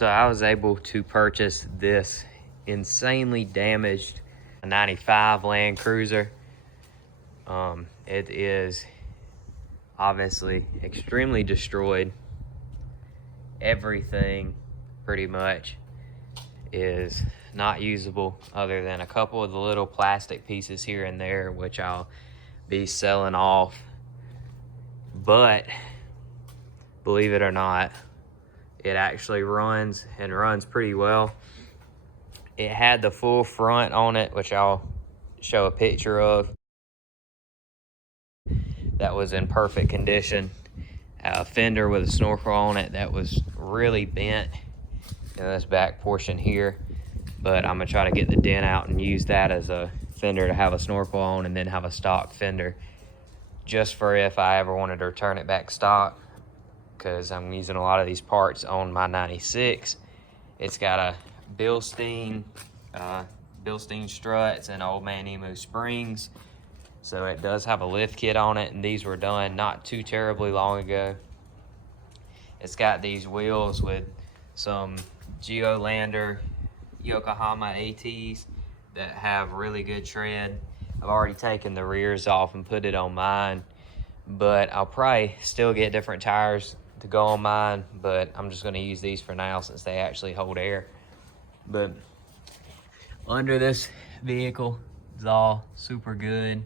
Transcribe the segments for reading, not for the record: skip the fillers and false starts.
So I was able to purchase this insanely damaged 95 Land Cruiser. It is obviously extremely destroyed. Everything pretty much is not usable other than a couple of the little plastic pieces here and there, which I'll be selling off. But believe it or not, it actually runs and runs pretty well. It had the full front on it, which I'll show a picture of. That was in perfect condition. A fender with a snorkel on it that was really bent. This back portion here, but I'm gonna try to get the dent out and use that as a fender to have a snorkel on, and then have a stock fender just for if I ever wanted to return it back stock, because I'm using a lot of these parts on my 96. It's got a Bilstein struts and Old Man Emu springs, so it does have a lift kit on it, and these were done not too terribly long ago. It's got these wheels with some Geolander Yokohama ATs that have really good tread. I've already taken the rears off and put it on mine, but I'll probably still get different tires to go on mine, but I'm just going to use these for now since they actually hold air. But under this vehicle is all super good,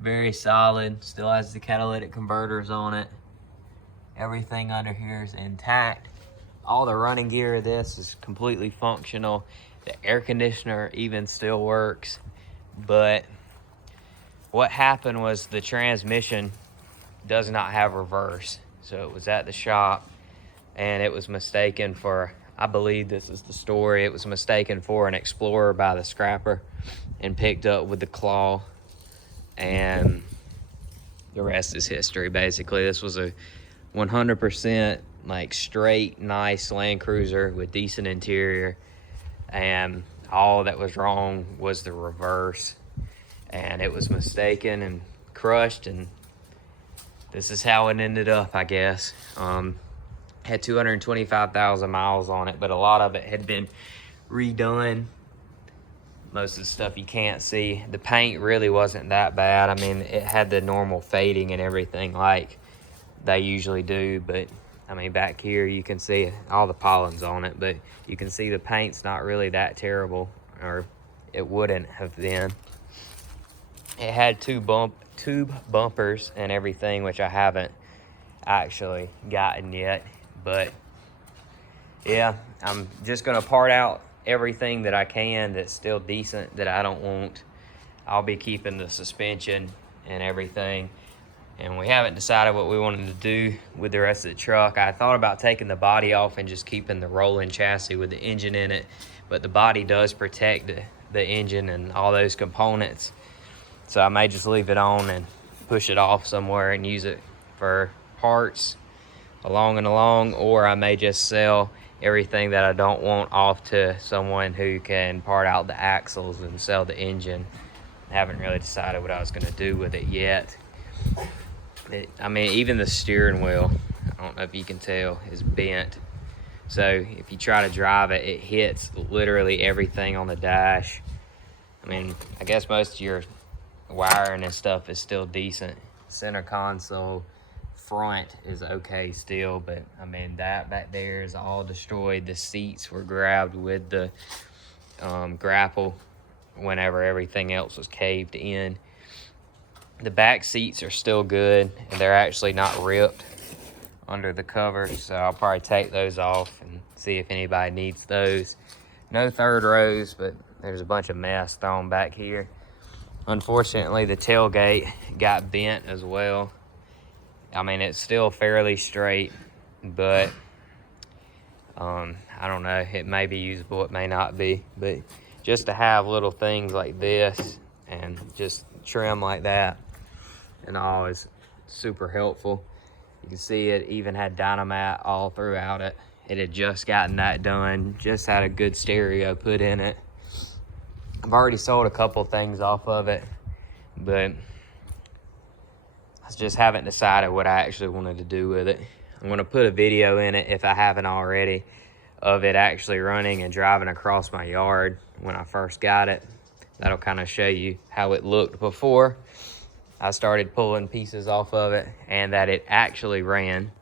very solid, still has the catalytic converters on it. Everything under here is intact. All the running gear of this is completely functional. The air conditioner even still works. But what happened was the transmission does not have reverse. So it was at the shop and it was mistaken for, I believe this is the story, it was mistaken for an Explorer by the scrapper and picked up with the claw, and the rest is history. Basically, this was a 100% like straight, nice Land Cruiser with decent interior, and all that was wrong was the reverse, and it was mistaken and crushed, and this is how it ended up, I guess. Had 225,000 miles on it, but a lot of it had been redone. Most of the stuff you can't see. The paint really wasn't that bad. I mean, it had the normal fading and everything like they usually do, but I mean, back here you can see all the pollen's on it, but you can see the paint's not really that terrible, or it wouldn't have been. It had tube bumpers and everything, which I haven't actually gotten yet, but yeah, I'm just gonna part out everything that I can that's still decent that I don't want. I'll be keeping the suspension and everything. And we haven't decided what we wanted to do with the rest of the truck. I thought about taking the body off and just keeping the rolling chassis with the engine in it, but the body does protect the engine and all those components. So I may just leave it on and push it off somewhere and use it for parts along and along, or I may just sell everything that I don't want off to someone who can part out the axles and sell the engine. I haven't really decided what I was going to do with it yet. I mean, even the steering wheel, I don't know if you can tell, is bent. So if you try to drive it, it hits literally everything on the dash. I mean, I guess most of your wiring and stuff is still decent. Center console, front is okay still, but I mean, that back there is all destroyed. The seats were grabbed with the grapple whenever everything else was caved in. The back seats are still good, and they're actually not ripped under the cover, so I'll probably take those off and see if anybody needs those. No third rows, but there's a bunch of mess thrown back here. Unfortunately, the tailgate got bent as well. I mean, it's still fairly straight, but I don't know, it may be usable, it may not be, but just to have little things like this and just trim like that and all is super helpful. You can see it even had Dynamat all throughout it. It had just gotten that done, just had a good stereo put in it. I've already sold a couple things off of it, but I just haven't decided what I actually wanted to do with it. I'm gonna put a video in it if I haven't already of it actually running and driving across my yard when I first got it. That'll kind of show you how it looked before I started pulling pieces off of it and that it actually ran.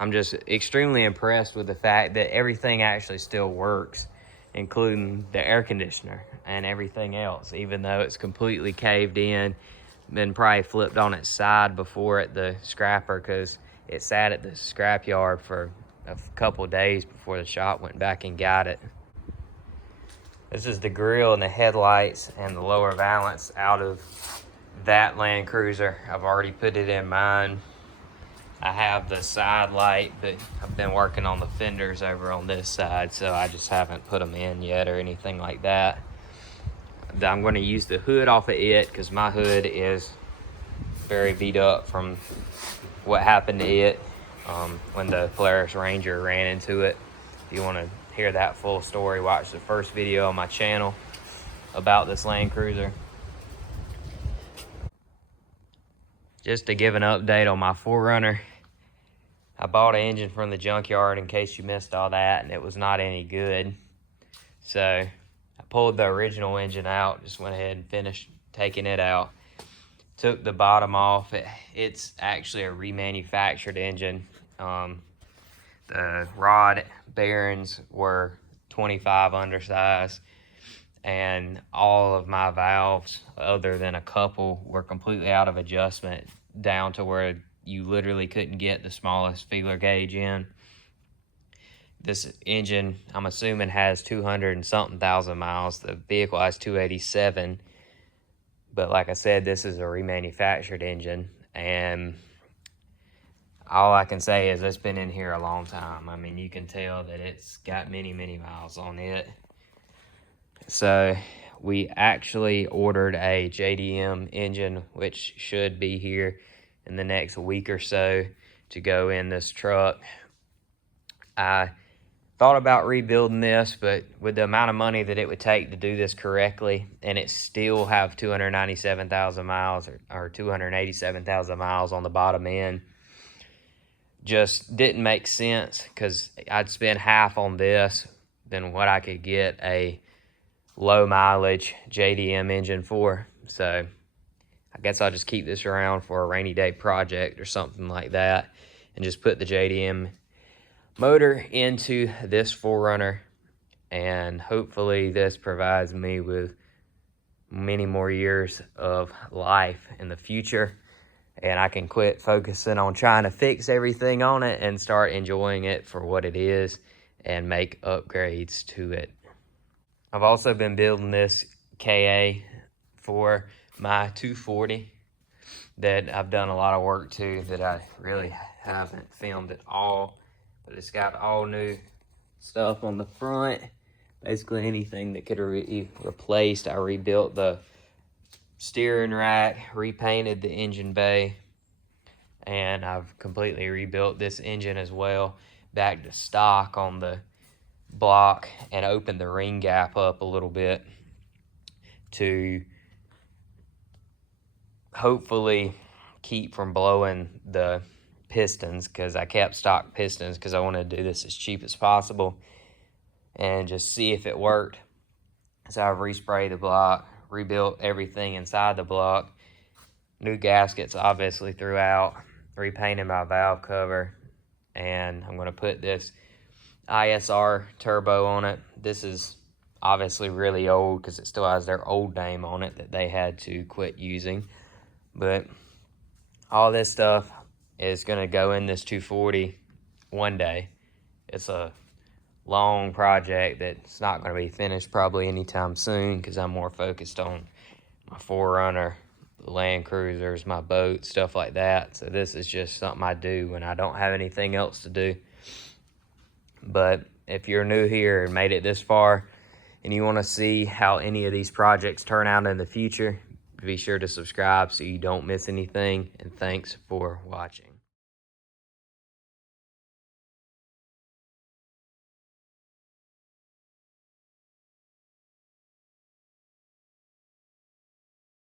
I'm just extremely impressed with the fact that everything actually still works, including the air conditioner and everything else, even though it's completely caved in, been probably flipped on its side before at the scrapper because it sat at the scrap yard for a couple days before the shop went back and got it. This is the grill and the headlights and the lower valance out of that Land Cruiser. I've already put it in mine. I have the side light, but I've been working on the fenders over on this side, so I just haven't put them in yet or anything like that. I'm going to use the hood off of it because my hood is very beat up from what happened to it when the Polaris Ranger ran into it. If you want to hear that full story, watch the first video on my channel about this Land Cruiser. Just to give an update on my 4Runner, I bought an engine from the junkyard in case you missed all that, and it was not any good. So I pulled the original engine out, just went ahead and finished taking it out. Took the bottom off. It's actually a remanufactured engine. The rod bearings were 25 undersized, and all of my valves, other than a couple, were completely out of adjustment down to where you literally couldn't get the smallest feeler gauge in. This engine, I'm assuming, has 200 and something thousand miles. The vehicle has 287. But like I said, this is a remanufactured engine, and all I can say is it's been in here a long time. I mean, you can tell that it's got many, many miles on it. So we actually ordered a JDM engine, which should be here in the next week or so to go in this truck. I thought about rebuilding this, but with the amount of money that it would take to do this correctly, and it still have 297,000 miles or 287,000 miles on the bottom end, just didn't make sense because I'd spend half on this than what I could get a low mileage JDM engine for. So I guess I'll just keep this around for a rainy day project or something like that and just put the JDM motor into this 4Runner, and hopefully this provides me with many more years of life in the future, and I can quit focusing on trying to fix everything on it and start enjoying it for what it is and make upgrades to it. I've also been building this KA for my 240 that I've done a lot of work to that I really haven't filmed at all. But it's got all new stuff on the front. Basically anything that could be replaced. I rebuilt the steering rack, repainted the engine bay, and I've completely rebuilt this engine as well back to stock on the block and opened the ring gap up a little bit to hopefully keep from blowing the pistons, because I kept stock pistons because I wanted to do this as cheap as possible and just see if it worked. So I've resprayed the block, rebuilt everything inside the block, new gaskets obviously throughout, repainted my valve cover, and I'm going to put this ISR turbo on it. This is obviously really old because it still has their old name on it that they had to quit using, but all this stuff is going to go in this 240 one day. It's a long project that's not going to be finished probably anytime soon because I'm more focused on my 4Runner, the Land Cruisers, my boat, stuff like that. So this is just something I do when I don't have anything else to do. But if you're new here and made it this far and you want to see how any of these projects turn out in the future, be sure to subscribe so you don't miss anything, and thanks for watching.